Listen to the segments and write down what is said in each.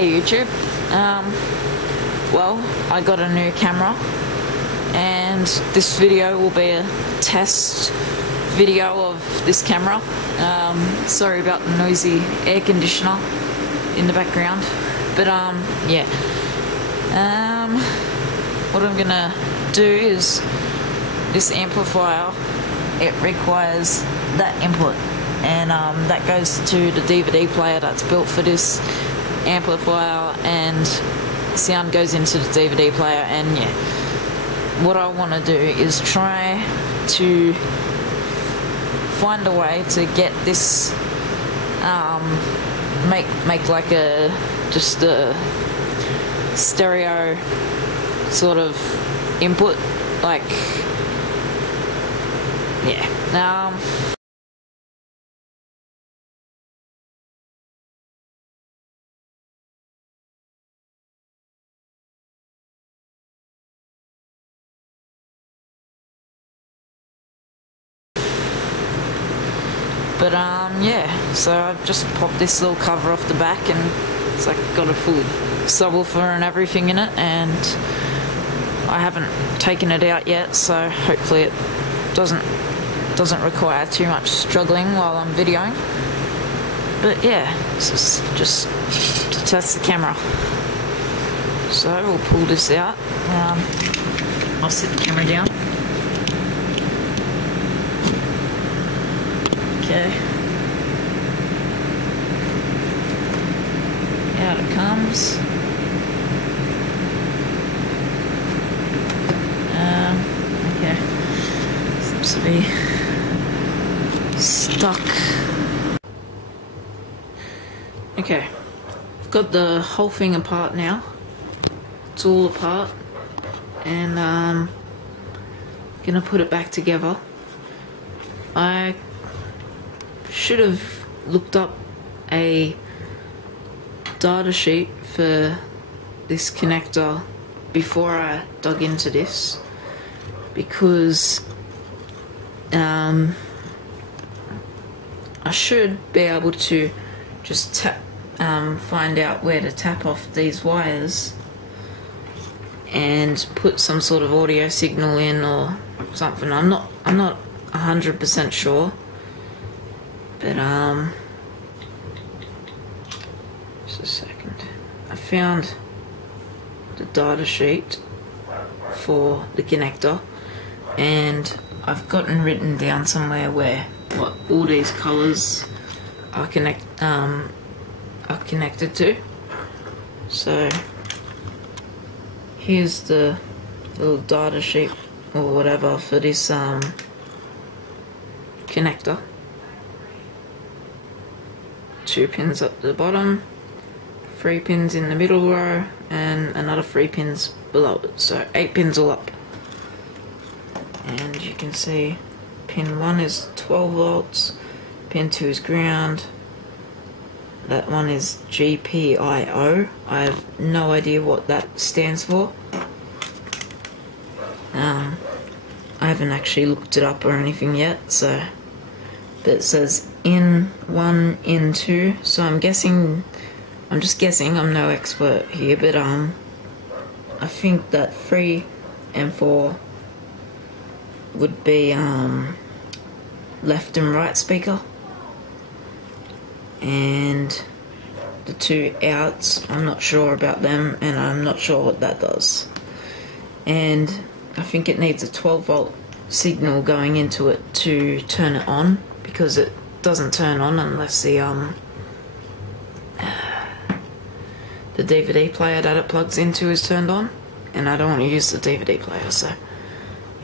Hey YouTube, well, I got a new camera and this video will be a test video of this camera. Sorry about the noisy air conditioner in the background, but yeah. What I'm gonna do is, this amplifier, it requires that input, and that goes to the DVD player that's built for this amplifier, and sound goes into the DVD player. And yeah, what I want to do is try to find a way to get this make like a just a stereo sort of input, like yeah. But yeah, so I've just popped this little cover off the back, and it's like got a full subwoofer and everything in it, and I haven't taken it out yet, so hopefully it doesn't require too much struggling while I'm videoing. But yeah, this is just to test the camera. So we'll pull this out. I'll sit the camera down. Okay. Out it comes. Okay. Seems to be stuck. Okay. I've got the whole thing apart now. It's all apart. And gonna put it back together. I should have looked up a data sheet for this connector before I dug into this, because I should be able to just tap, find out where to tap off these wires and put some sort of audio signal in or something. I'm not 100% sure. But just a second. I found the data sheet for the connector, and I've gotten written down somewhere where what all these colours are connected to. So here's the little data sheet or whatever for this connector. 2 pins up the bottom, 3 pins in the middle row, and another 3 pins below it, so 8 pins all up. And you can see pin 1 is 12 volts, pin 2 is ground, that one is GPIO. I have no idea what that stands for. I haven't actually looked it up or anything yet, so, but it says in 1, in 2, so I'm just guessing, I'm no expert here, but I think that 3 and 4 would be left and right speaker, and the 2 outs, I'm not sure about them, and I'm not sure what that does. And I think it needs a 12 volt signal going into it to turn it on, because it doesn't turn on unless the DVD player that it plugs into is turned on, and I don't want to use the DVD player, so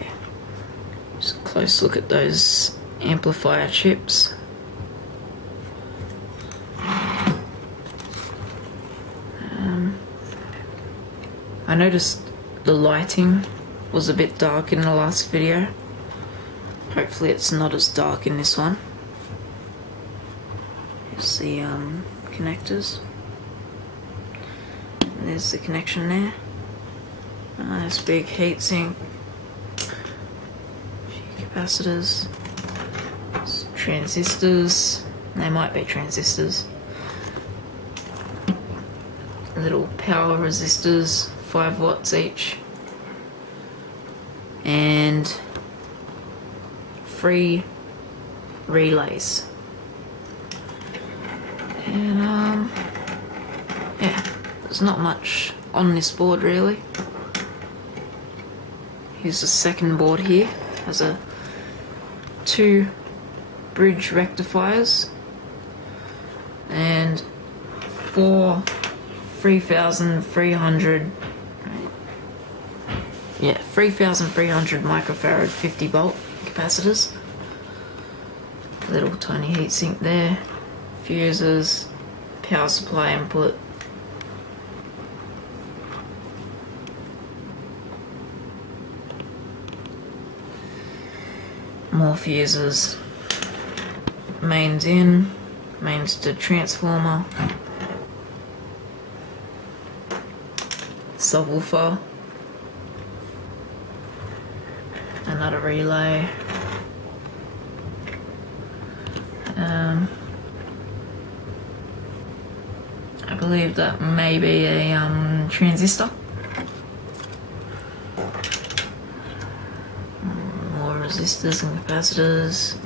yeah. Just a close look at those amplifier chips. I noticed the lighting was a bit dark in the last video. Hopefully it's not as dark in this one. Here's the connectors. And there's the connection there. Nice big heatsink. A few capacitors. Transistors. They might be transistors. little power resistors, 5 watts each, and 3 relays. And yeah, there's not much on this board really. Here's the second board here, has a 2 bridge rectifiers and 4 3,300 microfarad 50 volt capacitors. Little tiny heatsink there, fuses, power supply input, more fuses, mains in, mains to transformer, sub-woofer, another relay, I believe that may be a transistor. More resistors and capacitors.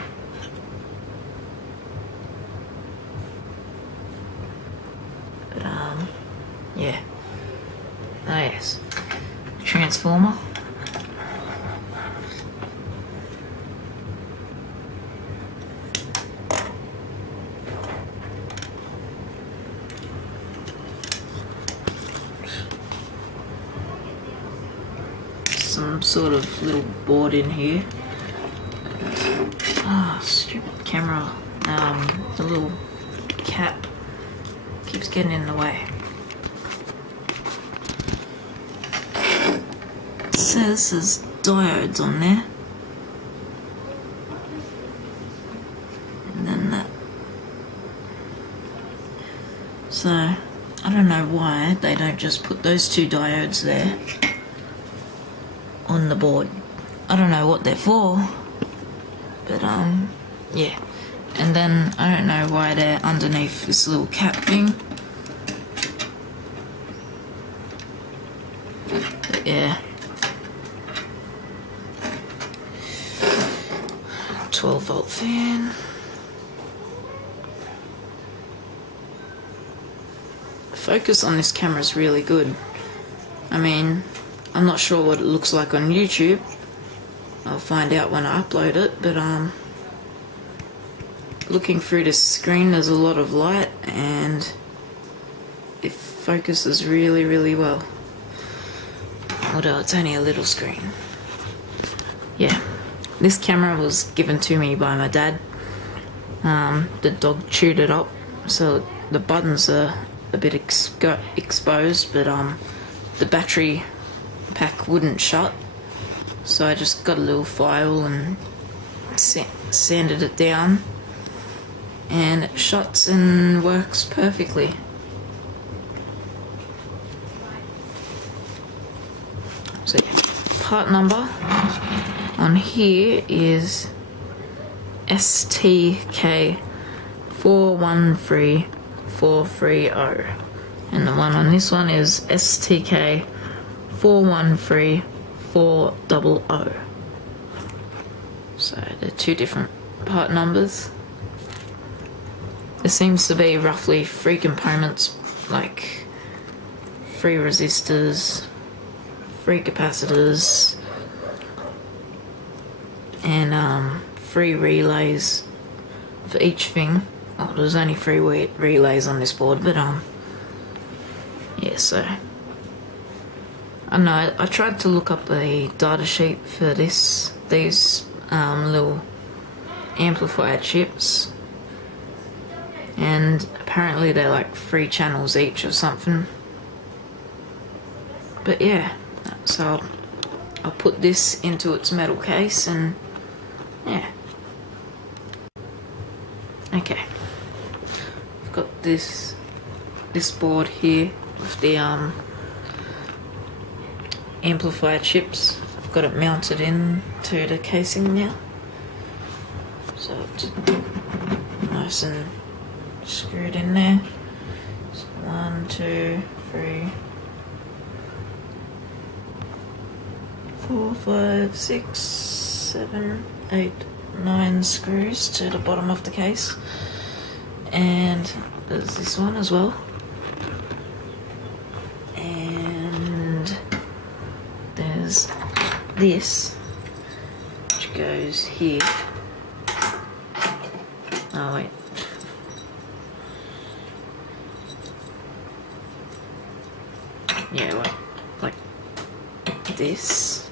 But yeah. Ah yes. Transformer. Some sort of little board in here. Ah, stupid camera. The little cap keeps getting in the way. It says there's diodes on there. And then that. So, I don't know why they don't just put those 2 diodes there on the board. I don't know what they're for, but yeah. And then I don't know why they're underneath this little cap thing. But yeah. 12 volt fan. The focus on this camera is really good. I mean, I'm not sure what it looks like on YouTube. I'll find out when I upload it, but looking through this screen there's a lot of light and it focuses really, really well. Although it's only a little screen. Yeah. This camera was given to me by my dad. The dog chewed it up, so the buttons are a bit exposed, but the battery pack wouldn't shut, so I just got a little file and sanded it down, and it shuts and works perfectly. So yeah, part number on here is STK 413430, and the one on this one is STK 413400. So they're 2 different part numbers. There seems to be roughly 3 components, like 3 resistors, 3 capacitors, and 3 relays for each thing. Oh, there's only 3 relays on this board, but yeah, so I don't know, I tried to look up a data sheet for these little amplifier chips, and apparently they're like 3 channels each or something. But yeah, so I'll put this into its metal case, and yeah. Okay, I've got this board here with the amplifier chips. I've got it mounted into the casing now, so it's nice and screwed in there. So 1, 1, 2, 3, 4, 5, 6, 7, 8, 9 screws to the bottom of the case, and there's this one as well, and there's this which goes here. Oh wait, yeah, like this,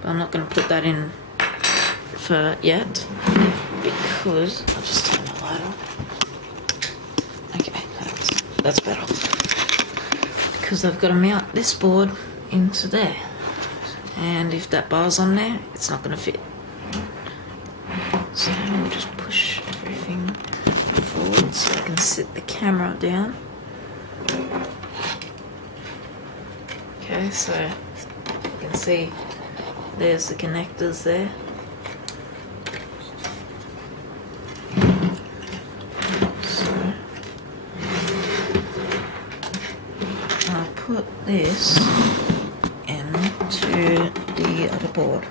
but I'm not going to put that in for yet because I'll just turn the light on. Okay, that's better, because I've got to mount this board into there, and if that bar's on there, it's not going to fit. So we'll just push everything forward so I can sit the camera down. Okay, so you can see there's the connectors there. So I'll put this into the other board.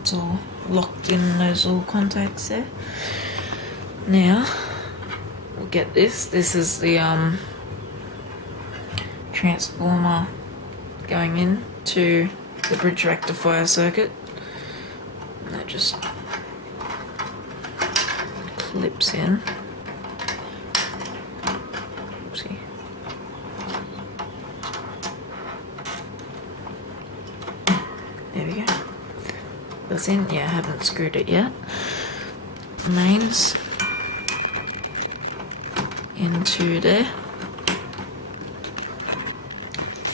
It's all locked in those little contacts there. Now we'll get this. This is the transformer going in to the bridge rectifier circuit. And that just clips in. Oopsie. There we go. That's in. Yeah, I haven't screwed it yet. Mains into there,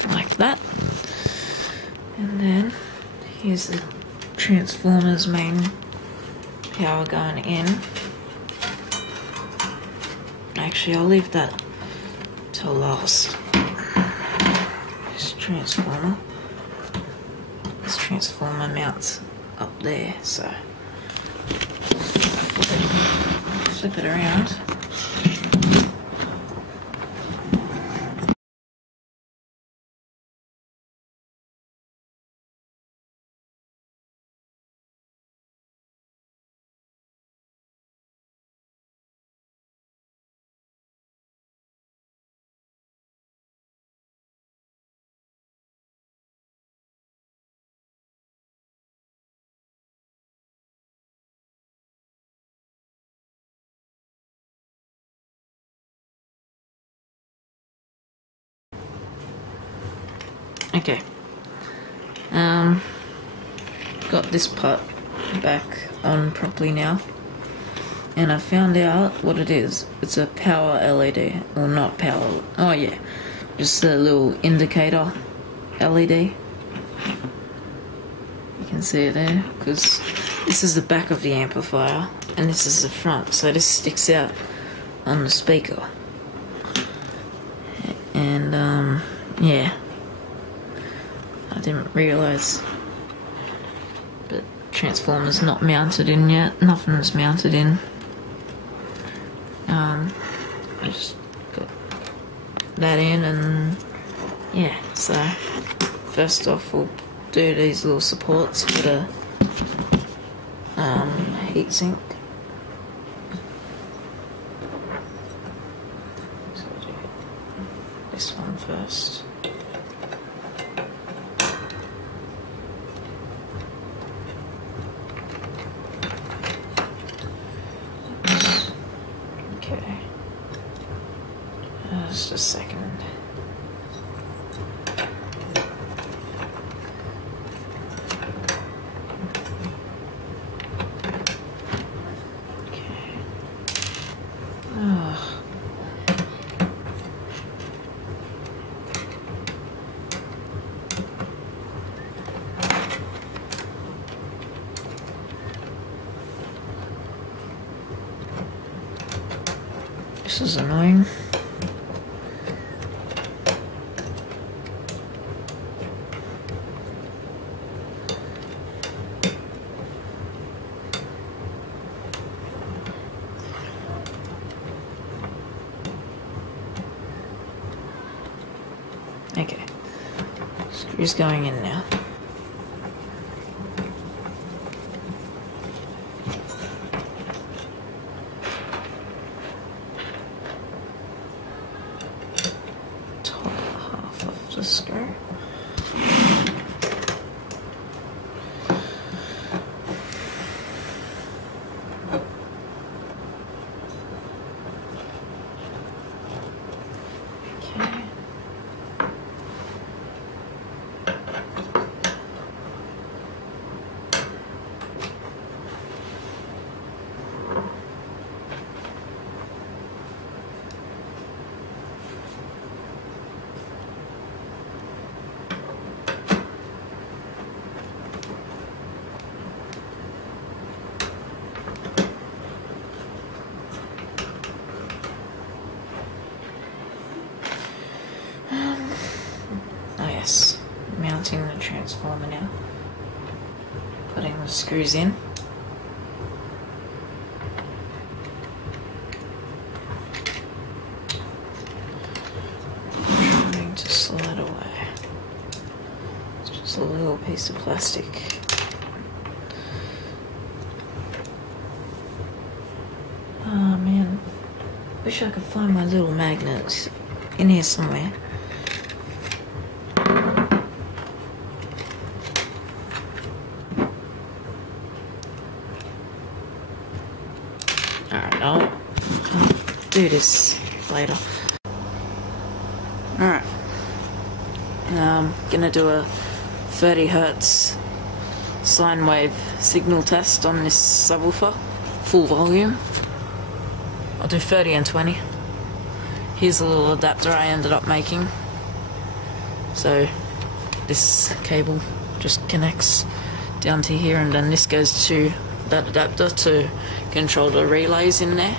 like that, and then here's the transformer's main power going in. Actually, I'll leave that till last. This transformer mounts up there, so flip it around. Okay, got this part back on properly now, and I found out what it is. It's a power LED, or not power, oh yeah, just a little indicator LED. You can see it there, because this is the back of the amplifier, and this is the front, so this sticks out on the speaker. And, yeah. I didn't realise, but transformer's not mounted in yet. Nothing's mounted in. I just got that in, and yeah. So first off, we'll do these little supports for the heatsink. So I'll do this one first. Just a second. Okay. Oh. This is annoying. Okay, screw's going in now. Top half of the screw. Okay. Mounting the transformer now. Putting the screws in. Trying to slide away. It's just a little piece of plastic. Oh man, wish I could find my little magnets in here somewhere. Alright, I'll do this later. Alright. I'm gonna do a 30 Hertz sine wave signal test on this subwoofer, full volume. I'll do 30 and 20. Here's a little adapter I ended up making. So this cable just connects down to here, and then this goes to that adapter to control the relays in there.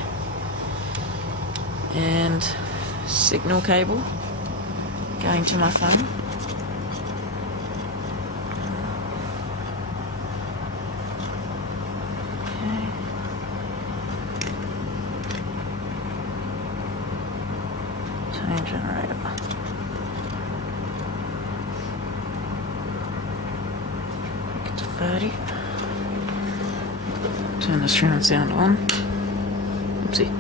And signal cable going to my phone. Okay. Tone generator. Make it to 30. Turn the surround sound on. Oopsie.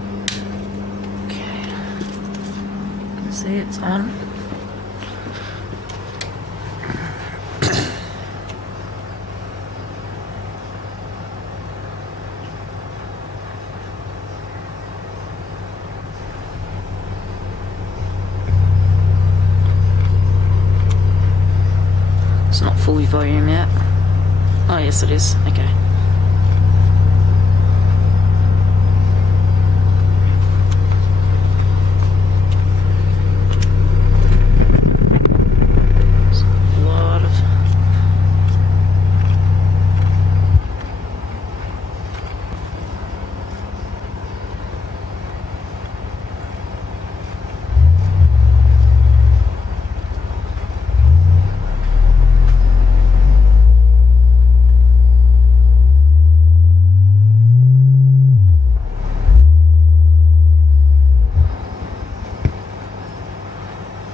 Okay. See, it's on. It's not fully volume yet. Oh yes it is. Okay.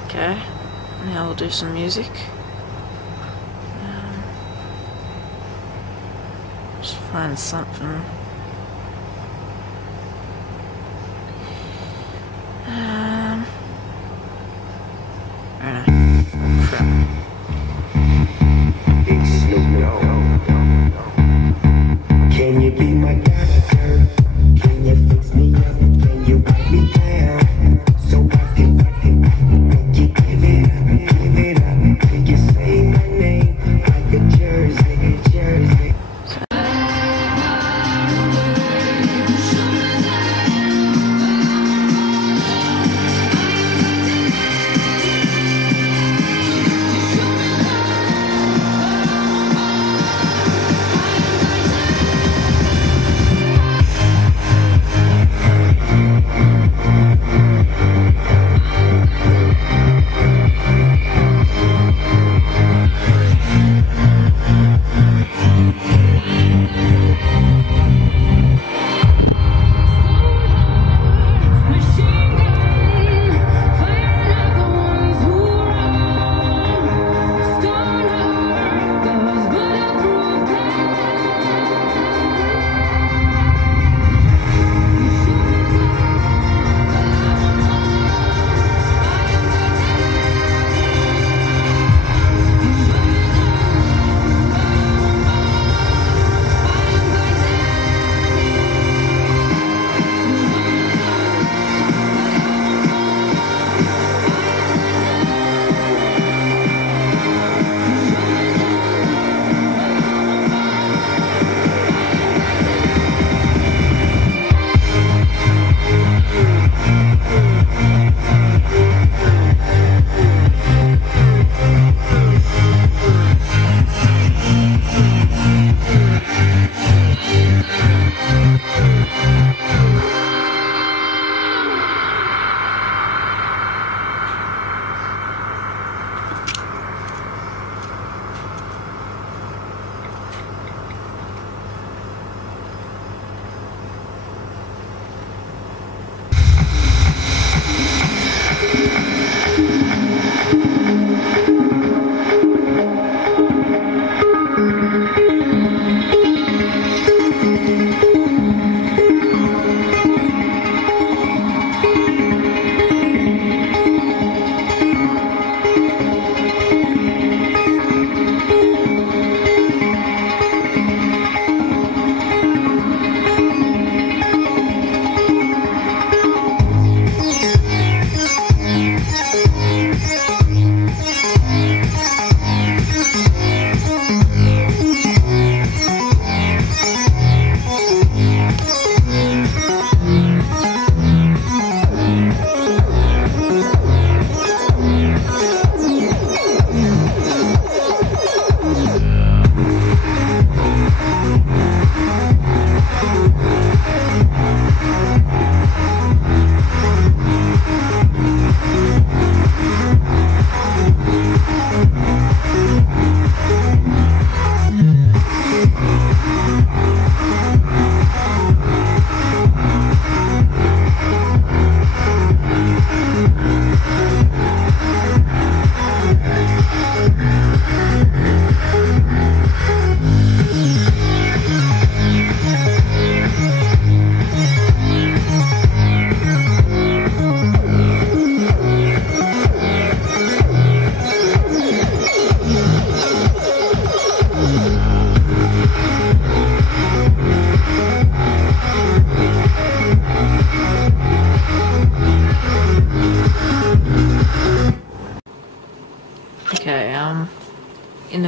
Okay, now we'll do some music. Just find something. Crap. Big Snoop, can you be my doctor? Can you fix me up? Can you wipe me down? So I can make you give it up. Can you say my name like a jersey?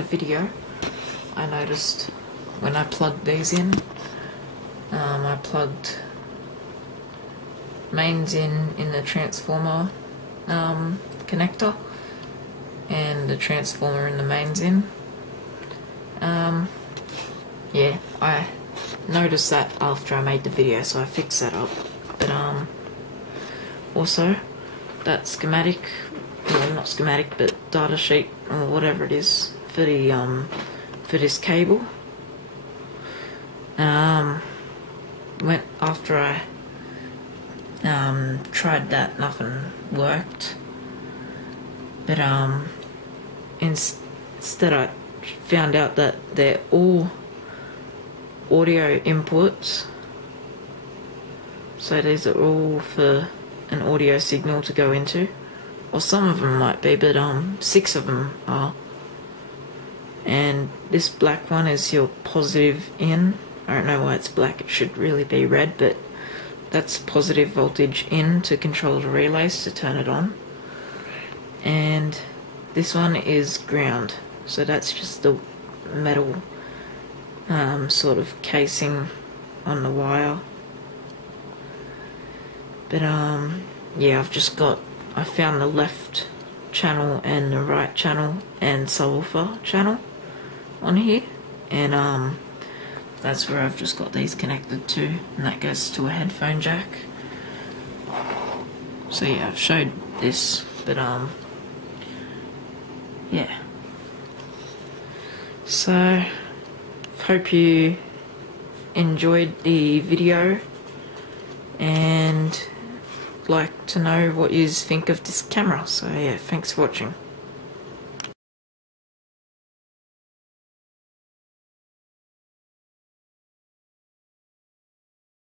video, I noticed when I plugged these in, I plugged mains in the transformer connector, and the transformer in the mains in. Yeah, I noticed that after I made the video, so I fixed that up. But also that schematic, well, not schematic, but data sheet or whatever it is for the for this cable, went after I tried that, nothing worked. But instead I found out that they're all audio inputs, so these are all for an audio signal to go into, or some of them might be, but 6 of them are. And this black one is your positive in. I don't know why it's black, it should really be red, but that's positive voltage in to control the relays to turn it on. And this one is ground, so that's just the metal sort of casing on the wire. But yeah, I found the left channel and the right channel and subwoofer channel on here, and that's where I've just got these connected to, and that goes to a headphone jack. So yeah, I've showed this, but yeah. So hope you enjoyed the video and like to know what you think of this camera. So yeah, thanks for watching.